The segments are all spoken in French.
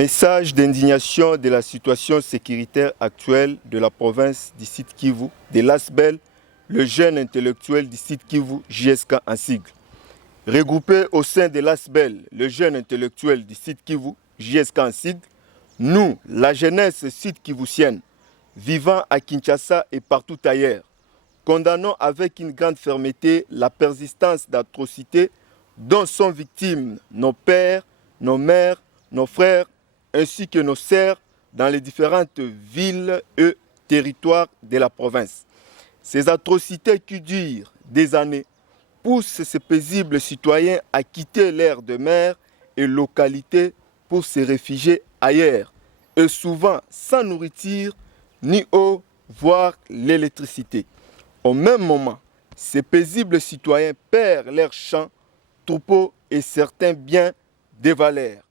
Message d'indignation de la situation sécuritaire actuelle de la province du Sud Kivu, de l'ASBEL, le jeune intellectuel du Sud Kivu, JSK en sigle. Regroupé au sein de l'ASBEL, le jeune intellectuel du Sud Kivu, JSK en sigle, nous, la jeunesse sud-kivusienne, vivant à Kinshasa et partout ailleurs, condamnons avec une grande fermeté la persistance d'atrocités dont sont victimes nos pères, nos mères, nos frères, ainsi que nos sœurs dans les différentes villes et territoires de la province. Ces atrocités qui durent des années poussent ces paisibles citoyens à quitter l'aire de mer et localités pour se réfugier ailleurs, et souvent sans nourriture ni eau, voire l'électricité. Au même moment, ces paisibles citoyens perdent leurs champs, troupeaux et certains biens de valeur.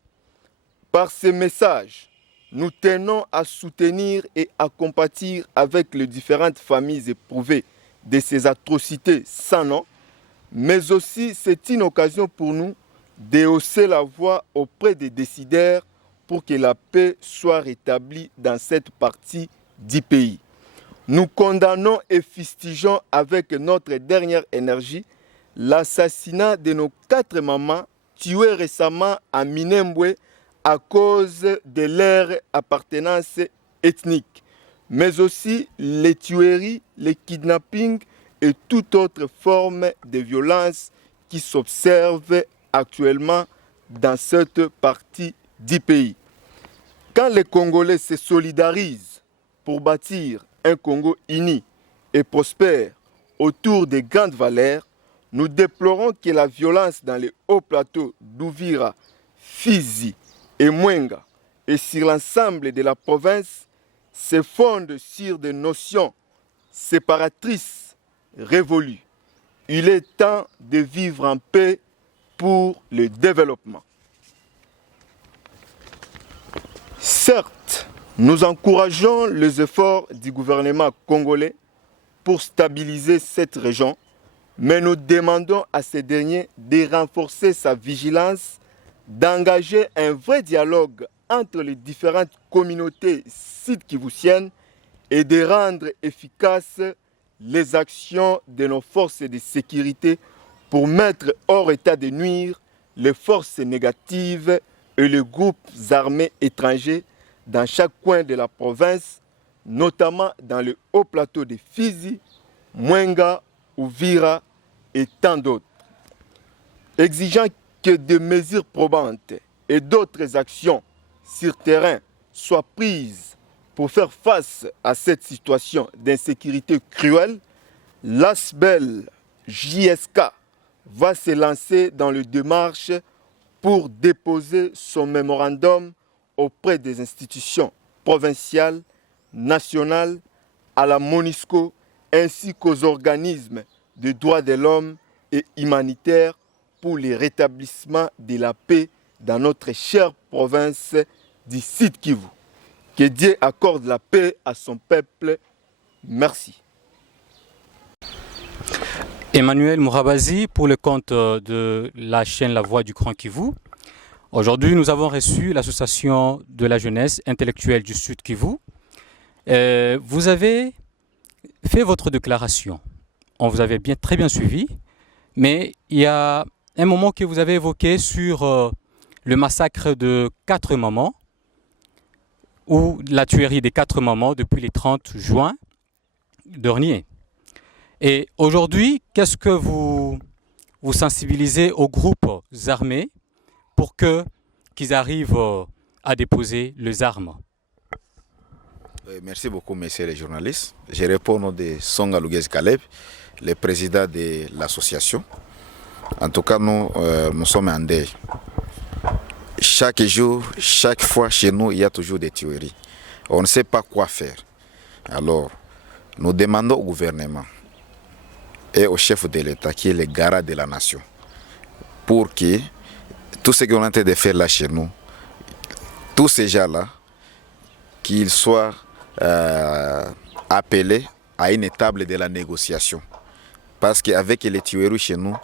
Par ces messages, nous tenons à soutenir et à compatir avec les différentes familles éprouvées de ces atrocités sans nom, mais aussi c'est une occasion pour nous de hausser la voix auprès des décideurs pour que la paix soit rétablie dans cette partie du pays. Nous condamnons et fustigeons avec notre dernière énergie l'assassinat de nos 4 mamans tuées récemment à Minembwe à cause de leur appartenance ethnique, mais aussi les tueries, les kidnappings et toute autre forme de violence qui s'observe actuellement dans cette partie du pays. Quand les Congolais se solidarisent pour bâtir un Congo uni et prospère autour des grandes valeurs, nous déplorons que la violence dans les hauts plateaux d'Uvira, Fizi et Mwenga et sur l'ensemble de la province se fonde sur des notions séparatrices révolues. Il est temps de vivre en paix pour le développement. Certes, nous encourageons les efforts du gouvernement congolais pour stabiliser cette région, mais nous demandons à ces derniers de renforcer sa vigilance, d'engager un vrai dialogue entre les différentes communautés sud-kivusiennes et de rendre efficaces les actions de nos forces de sécurité pour mettre hors état de nuire les forces négatives et les groupes armés étrangers dans chaque coin de la province, notamment dans le haut plateau de Fizi, Mwenga, Uvira et tant d'autres. Exigeant que des mesures probantes et d'autres actions sur terrain soient prises pour faire face à cette situation d'insécurité cruelle, l'ASBEL JSK va se lancer dans les démarches pour déposer son mémorandum auprès des institutions provinciales, nationales, à la MONUSCO, ainsi qu'aux organismes de droits de l'homme et humanitaires pour le rétablissement de la paix dans notre chère province du Sud Kivu. Que Dieu accorde la paix à son peuple. Merci. Emmanuel Mourabazi pour le compte de la chaîne La Voix du Grand Kivu. Aujourd'hui, nous avons reçu l'association de la jeunesse intellectuelle du Sud Kivu. Vous avez fait votre déclaration. On vous avait très bien suivi, mais il y a un moment que vous avez évoqué sur le massacre de 4 mamans ou la tuerie des 4 mamans depuis le 30 juin dernier. Et aujourd'hui, qu'est-ce que vous sensibilisez aux groupes armés pour qu'ils arrivent à déposer les armes? Merci beaucoup, messieurs les journalistes. Je réponds au nom de Songa Luguez Caleb, le président de l'association. En tout cas, nous sommes en deuil. Chaque jour, chaque fois chez nous, il y a toujours des tueries. On ne sait pas quoi faire. Alors, nous demandons au gouvernement et au chef de l'État, qui est le garant de la nation, pour que tout ce qu'on est en train de faire là chez nous, tous ces gens-là, qu'ils soient appelés à une table de la négociation. Parce qu'avec les tueries chez nous,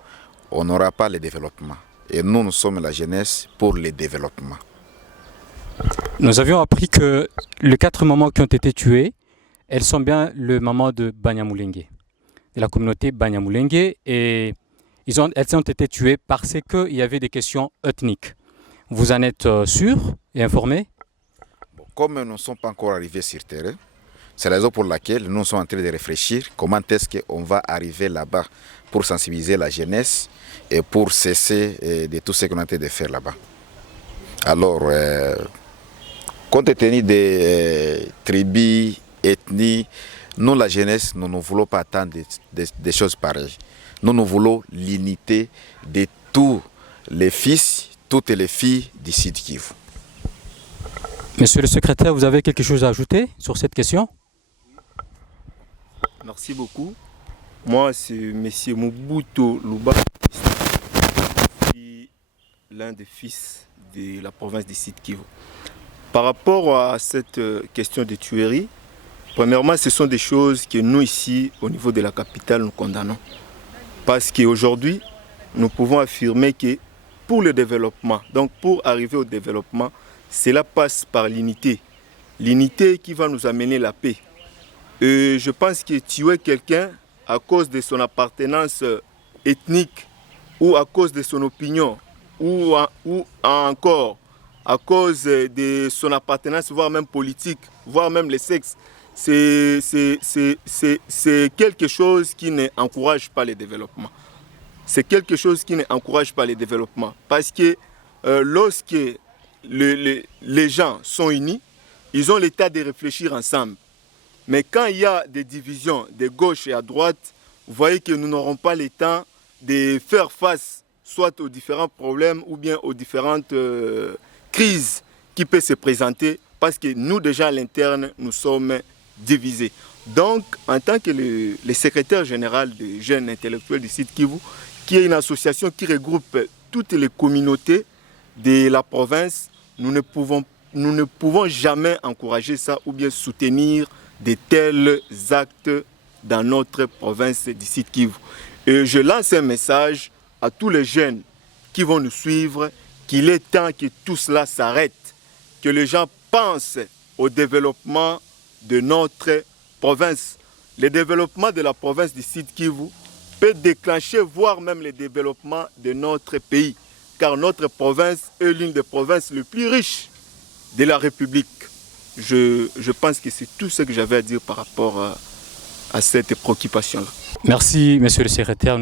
on n'aura pas le développement. Et nous sommes la jeunesse pour le développement. Nous avions appris que les 4 mamans qui ont été tuées, elles sont bien le maman de Banyamulenge, de la communauté Banyamulenge, et elles ont été tuées parce qu'il y avait des questions ethniques. Vous en êtes sûr et informé? Comme nous ne sommes pas encore arrivés sur terrain, c'est la raison pour laquelle nous sommes en train de réfléchir comment est-ce qu'on va arriver là-bas pour sensibiliser la jeunesse et pour cesser de tout ce qu'on est en train de faire là-bas. Alors, compte tenu des tribus, ethnies, nous, la jeunesse, nous ne voulons pas attendre des choses pareilles. Nous voulons l'unité de tous les fils, toutes les filles du Sud Kivu. Monsieur le secrétaire, vous avez quelque chose à ajouter sur cette question? Merci beaucoup. Moi, c'est M. Mobutu Luba, l'un des fils de la province du Sud Kivu. Par rapport à cette question de tuerie, premièrement, ce sont des choses que nous ici, au niveau de la capitale, nous condamnons. Parce qu'aujourd'hui, nous pouvons affirmer que pour le développement, donc pour arriver au développement, cela passe par l'unité. L'unité qui va nous amener la paix. Et je pense que tuer quelqu'un à cause de son appartenance ethnique ou à cause de son opinion ou encore à cause de son appartenance, voire même politique, voire même le sexe, c'est quelque chose qui n'encourage pas le développement. C'est quelque chose qui n'encourage pas le développement. Parce que lorsque les gens sont unis, ils ont l'état de réfléchir ensemble. Mais quand il y a des divisions de gauche et à droite, vous voyez que nous n'aurons pas le temps de faire face soit aux différents problèmes ou bien aux différentes crises qui peuvent se présenter parce que nous déjà à l'interne, nous sommes divisés. Donc, en tant que le secrétaire général des jeunes intellectuels du Sud Kivu, qui est une association qui regroupe toutes les communautés de la province, nous ne pouvons jamais encourager ça ou bien soutenir de tels actes dans notre province du Sud Kivu. Et je lance un message à tous les jeunes qui vont nous suivre, qu'il est temps que tout cela s'arrête, que les gens pensent au développement de notre province. Le développement de la province du Sud Kivu peut déclencher, voire même le développement de notre pays, car notre province est l'une des provinces les plus riches de la République. Je pense que c'est tout ce que j'avais à dire par rapport à cette préoccupation-là. Merci, monsieur le secrétaire.